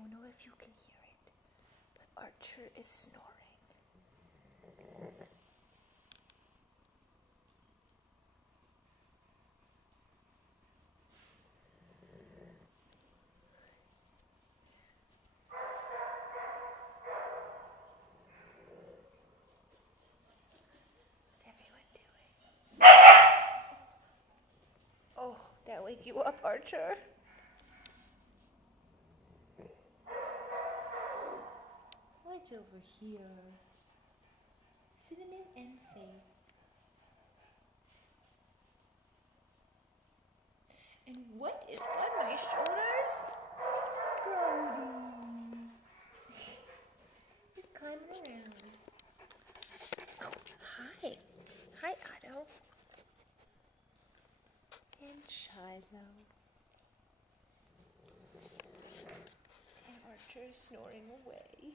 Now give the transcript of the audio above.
don't know if you can hear it, but Archer is snoring. Oh, that wake you up, Archer? What's over here? Cinnamon and Faith. And what is on my shoulders? Brody. He's climbing around. Oh, hi. Hi, Otto. And Shiloh. And Archer is snoring away.